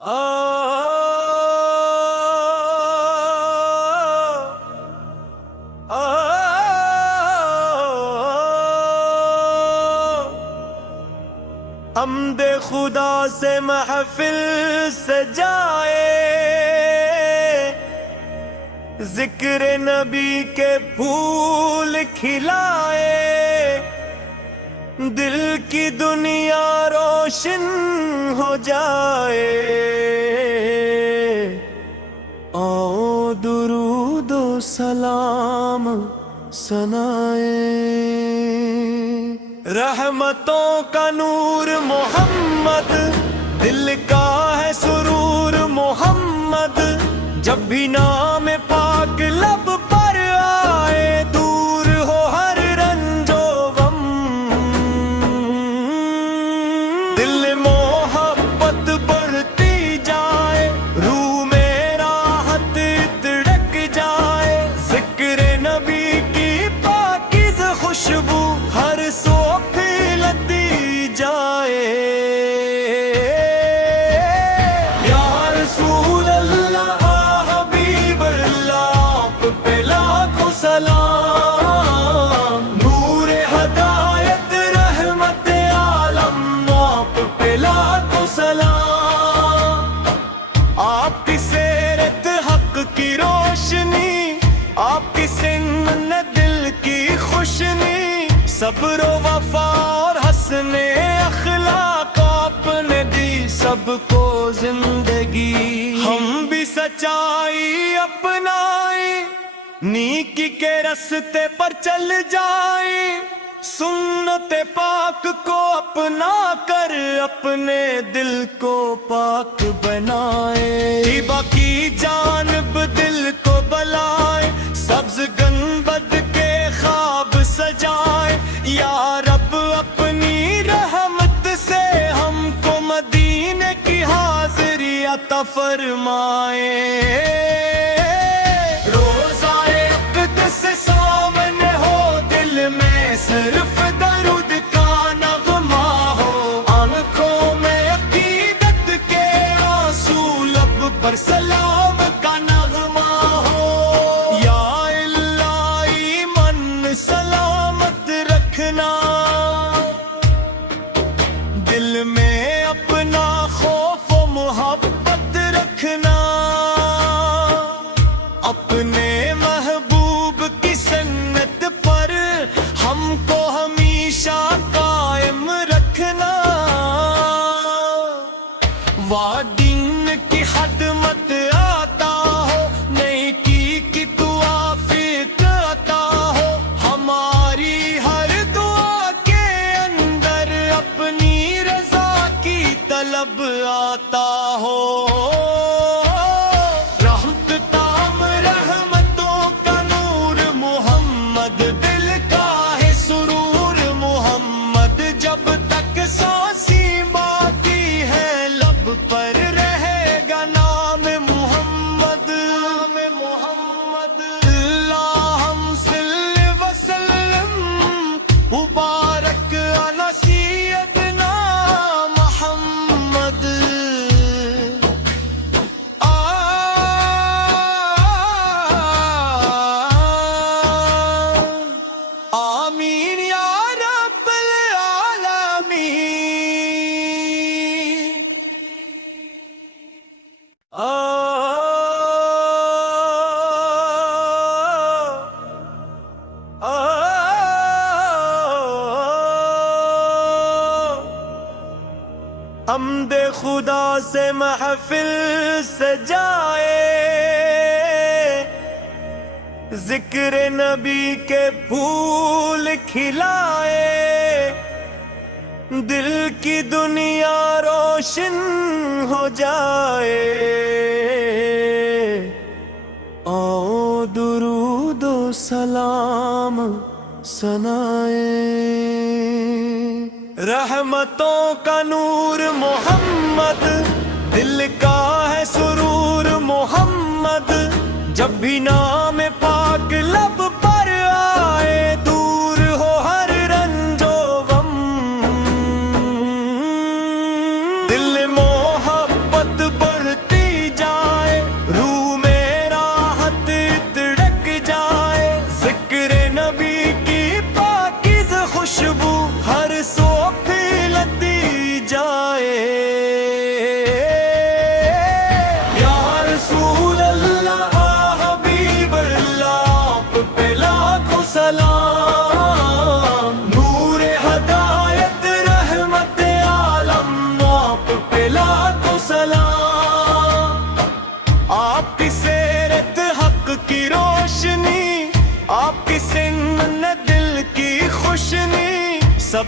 حمدِ خدا سے محفل سجائے، ذکر نبی کے پھول کھلائے، دل کی دنیا روشن ہو جائے۔ آؤ درود و سلام سنائیں، رحمتوں کا نور محمد، دل کا ہے سرور محمد، جب بھی نام پاک لب پر آئے، دور ہو ہر رنج و غم، دل محبت بڑھتی جائے، روح میں راحت تڑک جائے، ذکر نبی کی پاکیزہ خوشبو ہر سو پھیلتی جائے۔ یا رسول اللہ حبیب اللہ، آپ پہ لاکھوں سلام، نور ہدایت رحمت عالم، آپ پہ لاکھوں سلام۔ آپ کی سیرت حق کی روشنی، آپ کی سنت دل کی خوشنی، صبر و وفا اور حسن اخلاق آپ نے دی سب کو زندگی۔ ہم بھی سچائی اپنائیں، نیکی کے راستے پر چل جائیں، سنت پاک کو اپنا کر اپنے دل کو پاک بنائیں، طیبہ کی جانب دل کو بلائیں، سبز گنبد کے خواب سجائیں، یا رب اپنی رحمت سے ہم کو مدینے کی حاضری عطا فرمائیں۔ روزائے اقدس سامنے ہو، دل میں صرف درود کا نغمہ ہو، آنکھوں میں عقیدت کے آنسو، لب پر سلام کا نغمہ ہو، یا اللہ ایمان سلامت رکھنا، دل میں اپنا خوف و محبت رکھنا، اپنے محبوب کی سنت پر ہم کو ہمیشہ قائم رکھنا، دین کی خدمت آتا ہو، نیکی کی توفیق عطا ہو، ہماری ہر دعا کے اندر اپنی رضا کی طلب آتا ہو۔ رحمت تام رحمتوں کا نور محمد، دل کا ہے سرور محمد، جب تک سانسیں باقی ہے لب پر رہے گا نام محمد۔ اللہم صلی وسلم مبارک علی سیدنا محمد۔ آمین یا رب العالمین۔ حمدِ خدا سے محفل سجائے، ذکر نبی کے پھول کھلائے، دل کی دنیا روشن ہو جائے۔ آؤ درود و سلام سنائیں، رحمتوں کا نور محمد، دل کا ہے سرور محمد، جب بھی نام پاک لب پر آئے، دور ہو ہر رنج و غم، دل محبت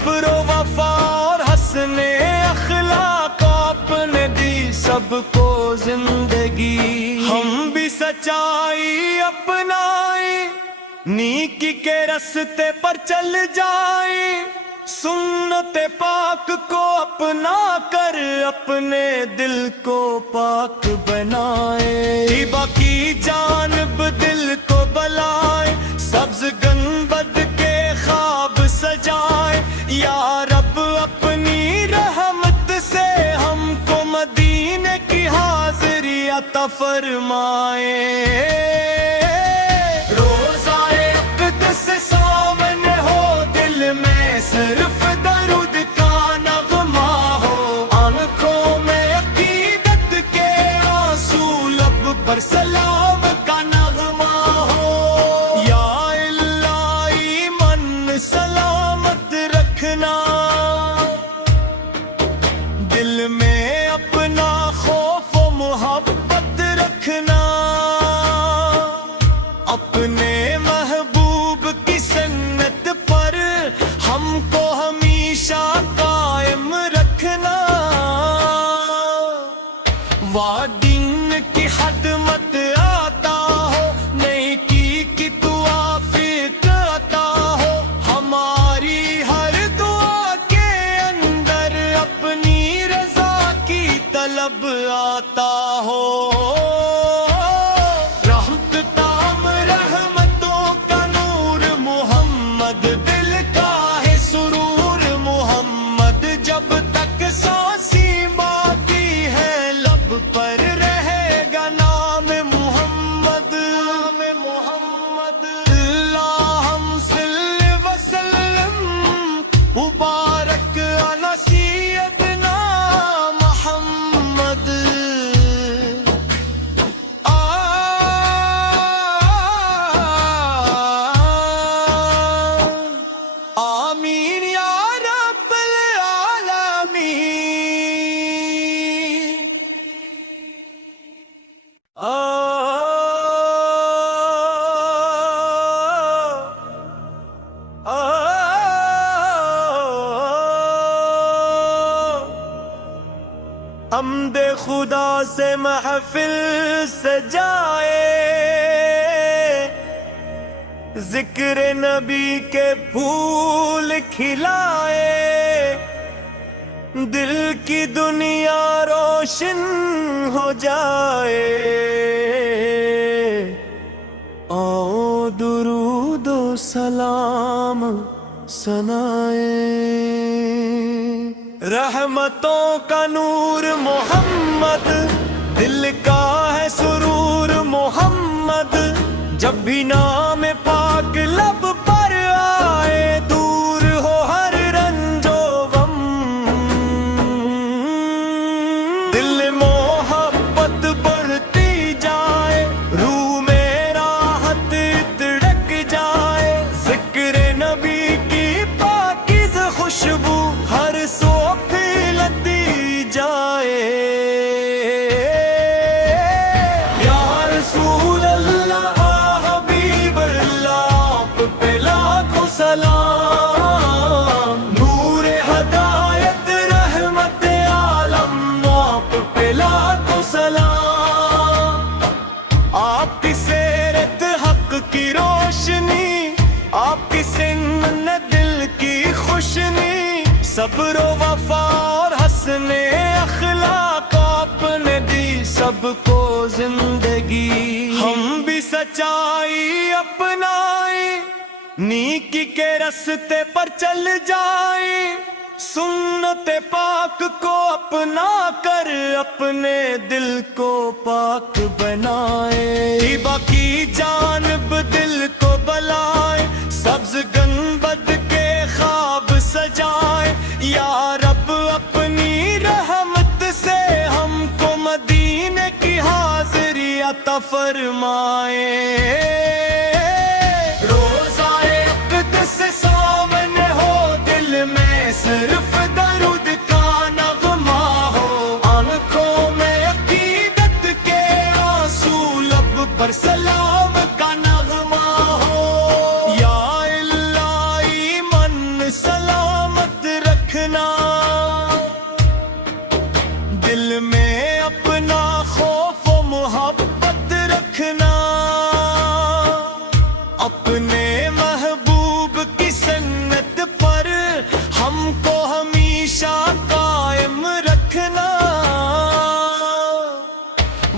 صبر و وفا اور حسن اخلاق اپنے دی سب کو زندگی، ہم بھی سچائی اپنائیں، نیکی کے راستے پر چل جائیں، سنت پاک کو اپنا کر اپنے دل کو پاک بنائیں، طیبہ کی جانب دل کو بلائیں، سبز گنبد کے خواب سجائیں، یا رب اپنی رحمت سے ہم کو مدینے کی حاضری عطا فرمائیں، روزائے اقدس سامنے ہو، دل میں صرف درود کا نغمہ ہو، آنکھوں میں عقیدت کے آنسو، لب پر سلام کا نغمہ ہو، یا اللہ ایمان سلامت رکھنا، دل میں اپنا خوف و محبت رکھنا، اپنے محبوب کی سنت پر ہم کو ہمیشہ قائم رکھنا، دین کی خدمت آتا ہو، نیکی کی توفیق عطا ہو، ہماری ہر دعا کے اندر اپنی رضا کی طلب آتا ہو، رحمت تام رحمتوں کا نور محمد، دل کا ہے سرور محمد، جب تک سانسیں باقی ہے لب پر رہے گا نام محمد، اللہم صلی وسلم مبارک علی سیدنا محمد، آمین یا رب العالمین، حمد خدا سے محفل سجائے، ذکر نبی کے پھول کھلائے، دل کی دنیا روشن ہو جائے، آؤ درود و سلام سنائیں، رحمتوں کا نور محمد، دل کا ہے سرور محمد، جب بھی نام پاک لب پر آئے، دور ہو ہر رنج و غم، دل محبت بڑھتی جائے، روح میں راحت تڑک جائے، ذکر نبی کی پاکیز خوشبو ہر سو پھیلتی جائے، یا رسول اللہ حبیب اللہ، آپ پہ لاکھوں سلام، نور ہدایت رحمت عالم، آپ پہ لاکھوں سلام، آپ کی سیرت حق کی روشنی، آپ کی سنت دل کی خوشنی، صبر و وفا اور حسن اخلاق اپنے دی سب کو زندگی، ہم بھی سچائی اپنائیں، نیکی کے راستے پر چل جائیں، سنت پاک کو اپنا کر اپنے دل کو پاک بنائیں، طیبہ کی جانب دل کو بلائیں، سبز گنبد کے خواب سجائیں، یا رب اپنی رحمت سے ہم کو مدینے کی حاضری عطا فرمائیں، روزائے اقدس سامنے ہو، دل میں صرف درود کا نغمہ ہو، آنکھوں میں عقیدت کے آنسو، لب پر سلام کا نغمہ ہو، یا اللہ ایمان سلامت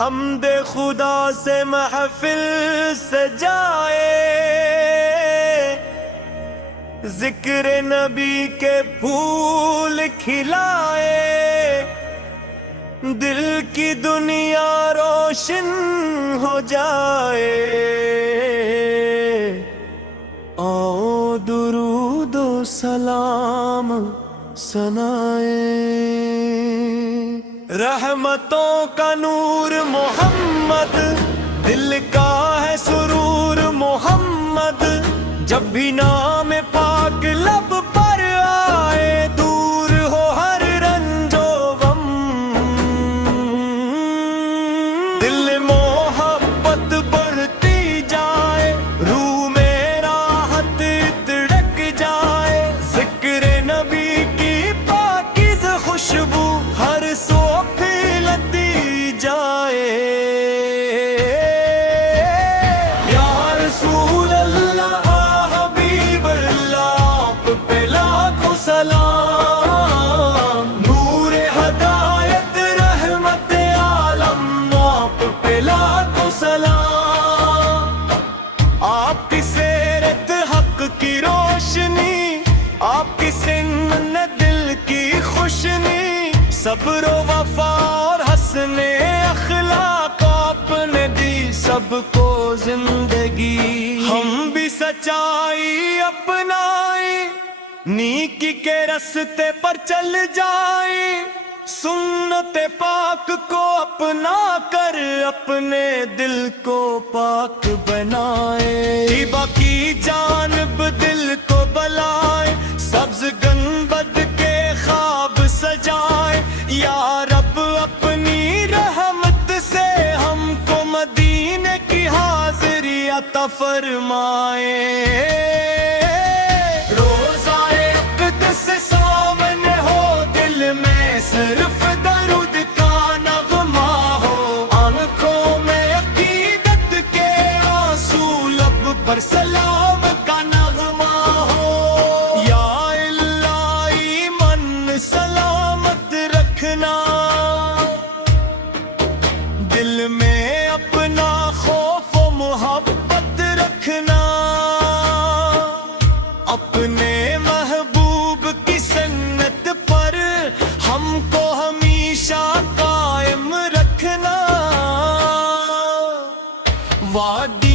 حمد خدا سے محفل سجائے، ذکر نبی کے پھول کھلائے، دل کی دنیا روشن ہو جائے۔ آؤ درود و سلام سنائیں، رحمتوں کا نور محمد، دل کا ہے سرور محمد، جب بھی نام پاک لب پر آئے، دور ہو ہر رنج و غم، دل محبت بڑھتی جائے، روح میں راحت تڑک جائے، ذکر نبی کی پاکیز خوشبو ہر سو پھیلتی جائے۔ یا رسول اللہ حبیب اللہ، آپ پہ لاکھوں سلام، نور ہدایت رحمت عالم، آپ پہ لاکھوں سلام۔ آپ کی سیرت حق کی روشنی، آپ کی سنت دل کی خوشنی، صبر و وفا اور حسن اخلاق آپ نے دی سب کو زندگی۔ ہم بھی سچائی اپنائیں، نیکی کے راستے پر چل جائیں، سنت پاک کو اپنا کر اپنے دل کو پاک بنائیں، طیبہ کی جانب دل کو بلائیں، سبز گنبد کے خواب سجائیں، یا رب اپنی رحمت سے ہم کو مدینے کی حاضری عطا فرمائیں۔ روزائے اقدس سامنے ہو، دل میں صرف درود کا نغمہ ہو، آنکھوں میں عقیدت کے آنسو، لب پر سلام کا نغمہ ہو، یا اللہ ایمان سلامت رکھنا، دل میں اپنا خوف و محبت رکھنا، اپنے محبوب کی سنت پر ہم کو ہمیشہ قائم رکھنا۔ وادی